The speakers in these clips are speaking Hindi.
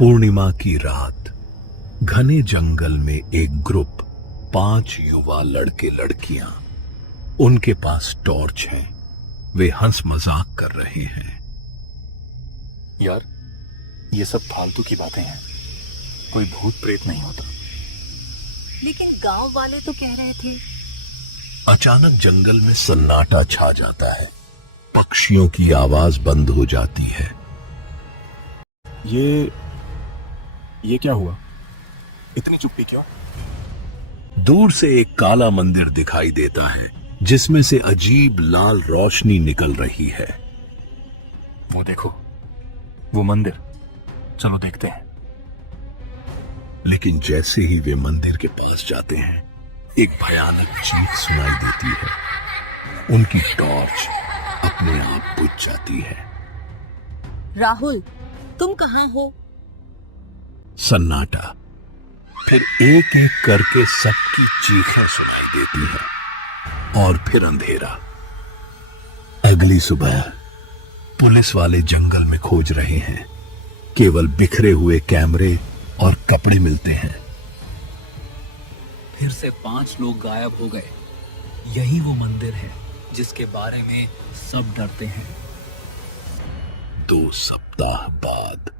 पूर्णिमा की रात घने जंगल में एक ग्रुप 5 युवा लड़के लड़कियां, उनके पास टॉर्च है। वे हंस मजाक कर रहे हैं। यार, ये सब फालतू की बातें हैं। कोई भूत प्रेत नहीं होता। लेकिन गांव वाले तो कह रहे थे। अचानक जंगल में सन्नाटा छा जाता है। पक्षियों की आवाज बंद हो जाती है। ये क्या हुआ? इतनी चुप्पी क्यों? दूर से एक काला मंदिर दिखाई देता है जिसमें से अजीब लाल रोशनी निकल रही है। वो देखो, वो मंदिर। चलो देखते हैं। लेकिन जैसे ही वे मंदिर के पास जाते हैं, एक भयानक चीख सुनाई देती है। उनकी टॉर्च अपने आप बुझ जाती है। राहुल, तुम कहाँ हो? सन्नाटा। फिर एक एक करके सबकी चीखें सुनाई देती है और फिर अंधेरा। अगली सुबह पुलिस वाले जंगल में खोज रहे हैं। केवल बिखरे हुए कैमरे और कपड़े मिलते हैं। फिर से 5 लोग गायब हो गए। यही वो मंदिर है जिसके बारे में सब डरते हैं। 2 सप्ताह बाद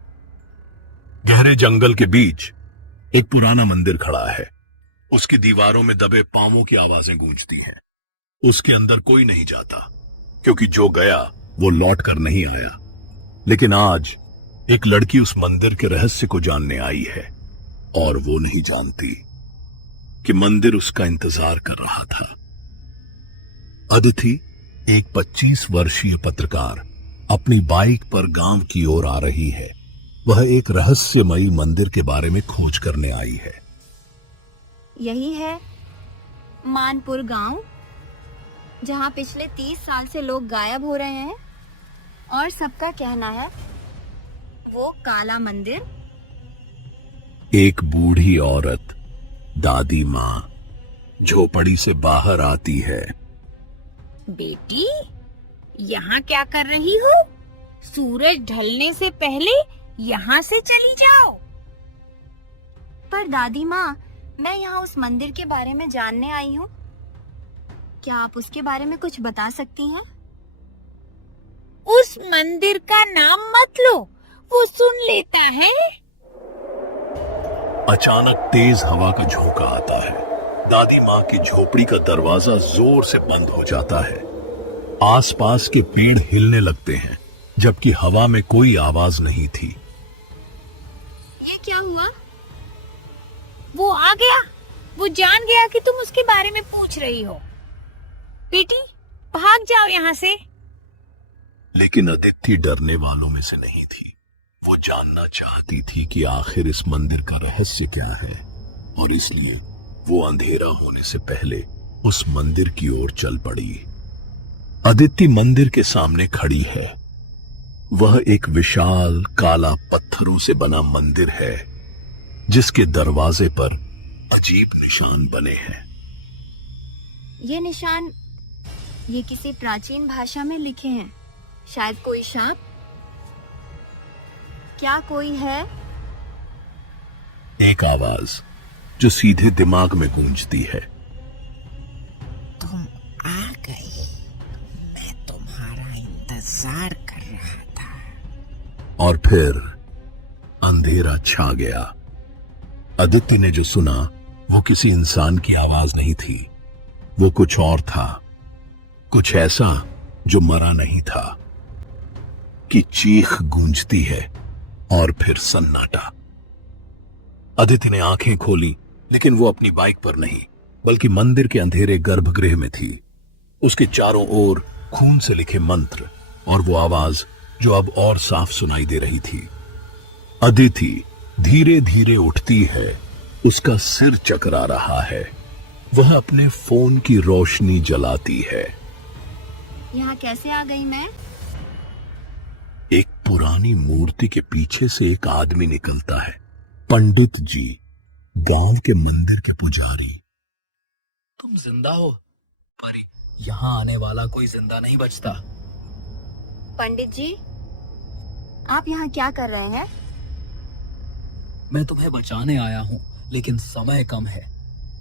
गहरे जंगल के बीच एक पुराना मंदिर खड़ा है। उसकी दीवारों में दबे पांवों की आवाजें गूंजती हैं। उसके अंदर कोई नहीं जाता, क्योंकि जो गया वो लौट कर नहीं आया। लेकिन आज एक लड़की उस मंदिर के रहस्य को जानने आई है, और वो नहीं जानती कि मंदिर उसका इंतजार कर रहा था। अदिति, एक 25 वर्षीय पत्रकार, अपनी बाइक पर गांव की ओर आ रही है। वह एक रहस्यमयी मंदिर के बारे में खोज करने आई है। यही है मानपुर गांव, जहां पिछले 30 साल से लोग गायब हो रहे हैं और सबका कहना है वो काला मंदिर। एक बूढ़ी औरत, दादी माँ, झोपड़ी से बाहर आती है। बेटी, यहाँ क्या कर रही हो? सूरज ढलने से पहले यहाँ से चली जाओ। पर दादी माँ, मैं यहाँ उस मंदिर के बारे में जानने आई हूँ। क्या आप उसके बारे में कुछ बता सकती हैं? उस मंदिर का नाम मत लो, वो सुन लेता है। अचानक तेज हवा का झोंका आता है। दादी माँ की झोपड़ी का दरवाजा जोर से बंद हो जाता है। आसपास के पेड़ हिलने लगते हैं, जबकि हवा में कोई आवाज नहीं थी। ये क्या हुआ? वो आ गया। वो जान गया कि तुम उसके बारे में पूछ रही हो। बेटी, भाग जाओ यहाँ से। लेकिन अदिति डरने वालों में से नहीं थी। वो जानना चाहती थी कि आखिर इस मंदिर का रहस्य क्या है, और इसलिए वो अंधेरा होने से पहले उस मंदिर की ओर चल पड़ी। अदिति मंदिर के सामने खड़ी है। वह एक विशाल काला पत्थरों से बना मंदिर है, जिसके दरवाजे पर अजीब निशान बने हैं। ये निशान ये किसी प्राचीन भाषा में लिखे हैं। शायद कोई शाप। क्या कोई है? एक आवाज जो सीधे दिमाग में गूंजती है। तुम आ गए, मैं तुम्हारा इंतजार कर रहा था। और फिर अंधेरा छा गया। अदिति ने जो सुना वो किसी इंसान की आवाज नहीं थी। वो कुछ और था, कुछ ऐसा जो मरा नहीं था। कि चीख गूंजती है और फिर सन्नाटा। अदिति ने आंखें खोली, लेकिन वो अपनी बाइक पर नहीं, बल्कि मंदिर के अंधेरे गर्भगृह में थी। उसके चारों ओर खून से लिखे मंत्र और वो आवाज जो अब और साफ सुनाई दे रही थी। अदिति धीरे धीरे उठती है। उसका सिर चकरा रहा है। वह अपने फोन की रोशनी जलाती है। यहाँ कैसे आ गई मैं? एक पुरानी मूर्ति के पीछे से एक आदमी निकलता है। पंडित जी, गांव के मंदिर के पुजारी। तुम जिंदा हो, पर यहाँ आने वाला कोई जिंदा नहीं बचता। पंडित जी, आप यहाँ क्या कर रहे हैं? मैं तुम्हें बचाने आया हूं, लेकिन समय कम है।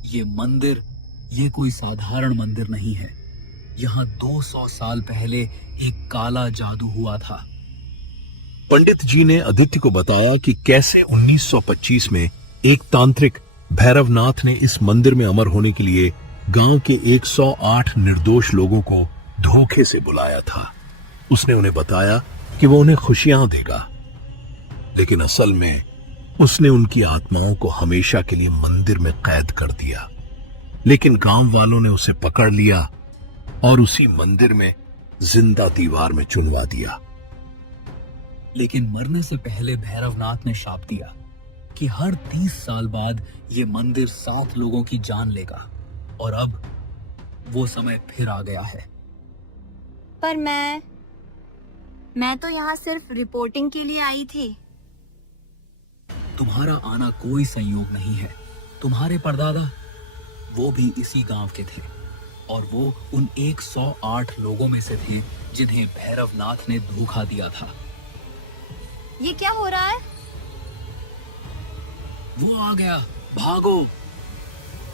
ये मंदिर, ये कोई साधारण मंदिर नहीं है। यहाँ 200 साल पहले एक काला जादू हुआ था। पंडित जी ने आदित्य को बताया कि कैसे 1925 में एक तांत्रिक भैरवनाथ ने इस मंदिर में अमर होने के लिए गांव के 108 निर्दोष लोगों को धोखे से बुलाया था। उसने उन्हें बताया कि वो उन्हें खुशियां देगा, लेकिन असल में उसने उनकी आत्माओं को हमेशा के लिए मंदिर में कैद कर दिया। लेकिन गांव वालों ने उसे पकड़ लिया और उसी मंदिर में जिंदा दीवार में चुनवा दिया। लेकिन मरने से पहले भैरवनाथ ने शाप दिया कि हर 30 साल बाद ये मंदिर 7 लोगों की जान लेगा, और अब वो समय फिर आ गया है। पर मैं तो यहाँ सिर्फ रिपोर्टिंग के लिए आई थी। तुम्हारा आना कोई संयोग नहीं है। तुम्हारे परदादा वो भी इसी गांव के थे, और वो उन 108 लोगों में से थे जिन्हें भैरवनाथ ने धोखा दिया था। ये क्या हो रहा है? वो आ गया, भागो।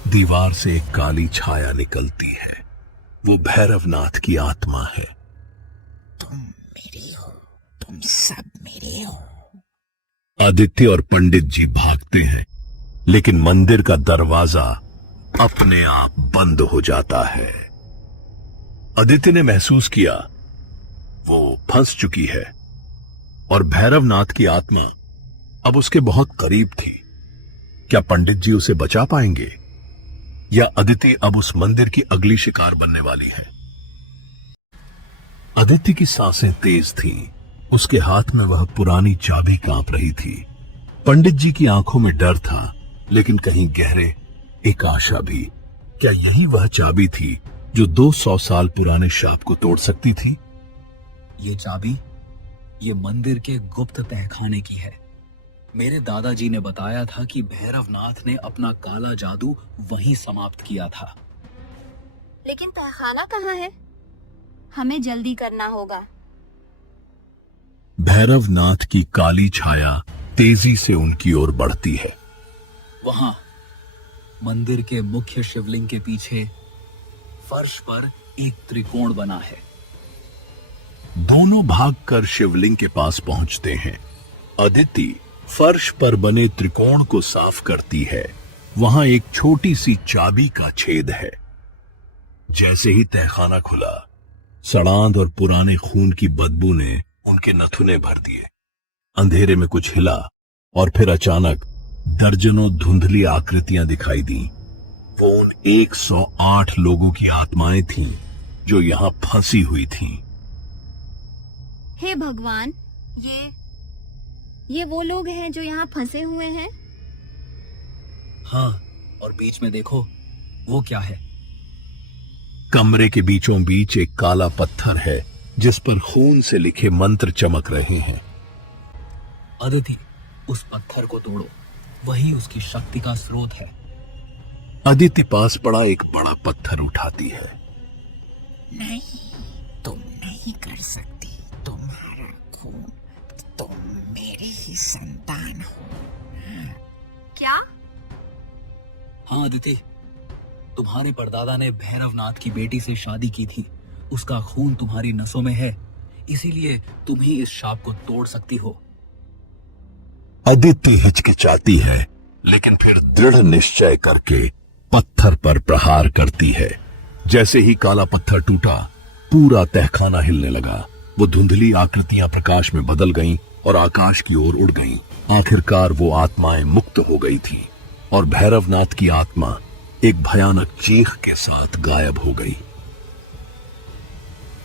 दीवार से एक काली छाया निकलती है। वो भैरवनाथ की आत्मा है। तुम मेरे हो, तुम सब मेरे हो। आदित्य और पंडित जी भागते हैं, लेकिन मंदिर का दरवाजा अपने आप बंद हो जाता है। आदित्य ने महसूस किया वो फंस चुकी है और भैरवनाथ की आत्मा अब उसके बहुत करीब थी। क्या पंडित जी उसे बचा पाएंगे, या अदिति अब उस मंदिर की अगली शिकार बनने वाली है? आदित्य की सांसें तेज थीं। उसके हाथ में वह पुरानी चाबी कांप रही थी। पंडित जी की आंखों में डर था, लेकिन कहीं गहरे एक आशा भी। क्या यही वह चाबी थी जो 200 साल पुराने शाप को तोड़ सकती थी? ये चाबी ये मंदिर के गुप्त तहखाने की है। मेरे दादाजी ने बताया था कि भैरवनाथ ने अपना काला जादू वहीं समाप्त किया था। लेकिन तहखाना कहाँ है? हमें जल्दी करना होगा। भैरवनाथ की काली छाया तेजी से उनकी ओर बढ़ती है। वहां मंदिर के मुख्य शिवलिंग के पीछे फर्श पर एक त्रिकोण बना है। दोनों भागकर शिवलिंग के पास पहुंचते हैं। अदिति फर्श पर बने त्रिकोण को साफ करती है। वहां एक छोटी सी चाबी का छेद है। जैसे ही तहखाना खुला, सड़ांध और पुराने खून की बदबू ने उनके नथुने भर दिए। अंधेरे में कुछ हिला और फिर अचानक दर्जनों धुंधली आकृतियां दिखाई दी। वो उन 108 लोगों की आत्माएं थीं जो यहां फंसी हुई थीं। हे भगवान, ये वो लोग हैं जो यहाँ फंसे हुए हैं? हाँ, और बीच में देखो, वो क्या है? कमरे के बीचों बीच एक काला पत्थर है जिस पर खून से लिखे मंत्र चमक रहे हैं। अदिति, उस पत्थर को तोड़ो, वही उसकी शक्ति का स्रोत है। अदिति पास पड़ा एक बड़ा पत्थर उठाती है। नहीं, तुम नहीं कर सकती। तुम्हारा खून, तुम मेरी ही संतान हो। क्या? हाँ अदिति, तुम्हारे परदादा ने भैरवनाथ की बेटी से शादी की थी। उसका खून तुम्हारी नसों में है, इसीलिए तुम ही इस शाप को तोड़ सकती हो। अदिति हिचकिचाती है, लेकिन फिर दृढ़ निश्चय करके पत्थर पर प्रहार करती है। जैसे ही काला पत्थर टूटा, पूरा तहखाना हिलने लगा। वो धुंधली आकृतियां प्रकाश में बदल गईं और आकाश की ओर उड़ गईं। आखिरकार वो आत्माएं मुक्त हो गई थीं और भैरवनाथ की आत्मा एक भयानक चीख के साथ गायब हो गई।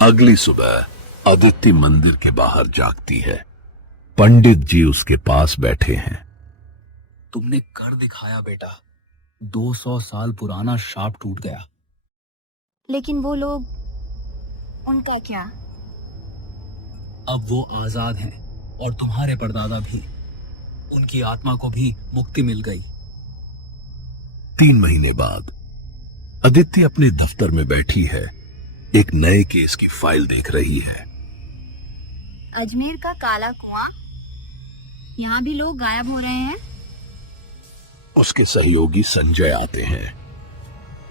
अगली सुबह अदिति मंदिर के बाहर जागती है। पंडित जी उसके पास बैठे हैं। तुमने कर दिखाया बेटा, 200 साल पुराना शाप टूट गया। लेकिन वो लोग, उनका क्या? अब वो आजाद हैं, और तुम्हारे परदादा भी। उनकी आत्मा को भी मुक्ति मिल गई। 3 महीने बाद अदिति अपने दफ्तर में बैठी है। एक नए केस की फाइल देख रही है। अजमेर का काला कुआं, यहाँ भी लोग गायब हो रहे हैं। उसके सहयोगी संजय आते हैं।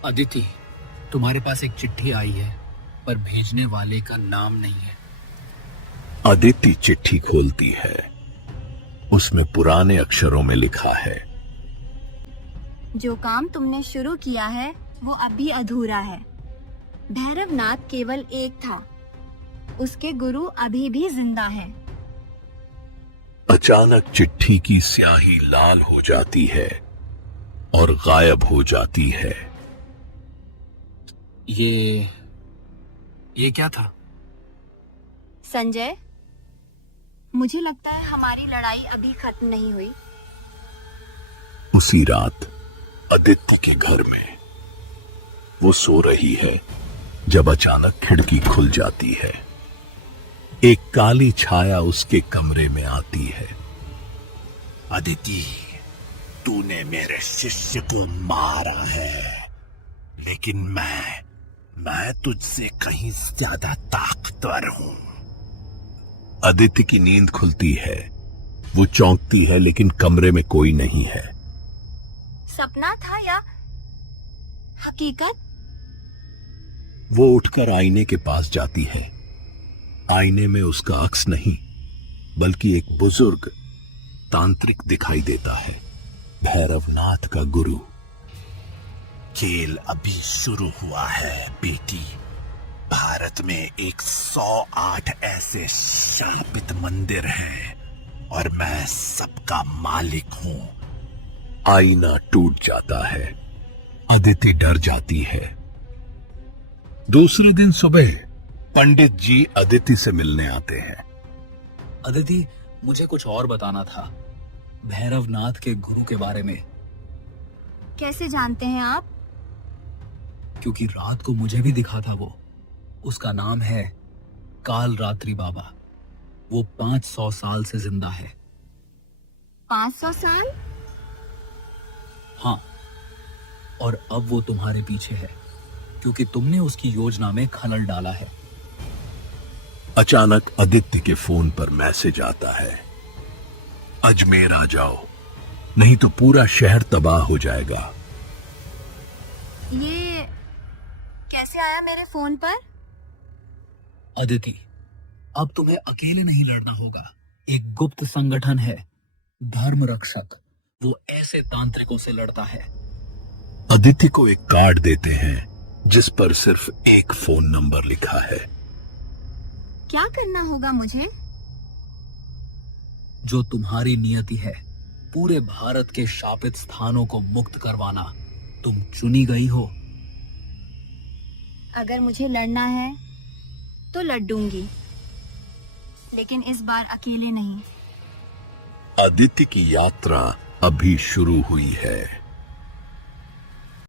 अदिति, तुम्हारे पास एक चिट्ठी आई है, पर भेजने वाले का नाम नहीं है। अदिति चिट्ठी खोलती है। उसमें पुराने अक्षरों में लिखा है, जो काम तुमने शुरू किया है वो अभी अधूरा है। भैरवनाथ केवल एक था, उसके गुरु अभी भी जिंदा हैं। अचानक चिट्ठी की स्याही लाल हो जाती है और गायब हो जाती है। ये क्या था? संजय, मुझे लगता है हमारी लड़ाई अभी खत्म नहीं हुई। उसी रात अदिति के घर में वो सो रही है जब अचानक खिड़की खुल जाती है। एक काली छाया उसके कमरे में आती है। अदिति, तूने मेरे शिष्य को मारा है, लेकिन मैं तुझसे कहीं ज्यादा ताकतवर हूं। अदिति की नींद खुलती है। वो चौंकती है, लेकिन कमरे में कोई नहीं है। सपना था या हकीकत? वो उठकर आईने के पास जाती है। आईने में उसका अक्स नहीं, बल्कि एक बुजुर्ग तांत्रिक दिखाई देता है, भैरवनाथ का गुरु। खेल अभी शुरू हुआ है बेटी। भारत में 108 ऐसे शापित मंदिर हैं और मैं सबका मालिक हूं। आईना टूट जाता है। अदिति डर जाती है। दूसरे दिन सुबह पंडित जी अदिति से मिलने आते हैं। अदिति, मुझे कुछ और बताना था, भैरवनाथ के गुरु के बारे में। कैसे जानते हैं आप? क्योंकि रात को मुझे भी दिखा था वो। उसका नाम है काल रात्रि बाबा। वो 500 साल से जिंदा है। 500 साल? हाँ, और अब वो तुम्हारे पीछे है, क्योंकि तुमने उसकी योजना में खलल डाला है। अचानक आदित्य के फोन पर मैसेज आता है, अजमेर आ जाओ, नहीं तो पूरा शहर तबाह हो जाएगा। ये कैसे आया मेरे फोन पर? अदिति, अब तुम्हें अकेले नहीं लड़ना होगा। एक गुप्त संगठन है, धर्म रक्षक। वो ऐसे तांत्रिकों से लड़ता है। अदिति को एक कार्ड देते हैं जिस पर सिर्फ एक फोन नंबर लिखा है। क्या करना होगा मुझे? जो तुम्हारी नियति है, पूरे भारत के शापित स्थानों को मुक्त करवाना। तुम चुनी गई हो। अगर मुझे लड़ना है तो लड़ूंगी, लेकिन इस बार अकेले नहीं। आदित्य की यात्रा अभी शुरू हुई है।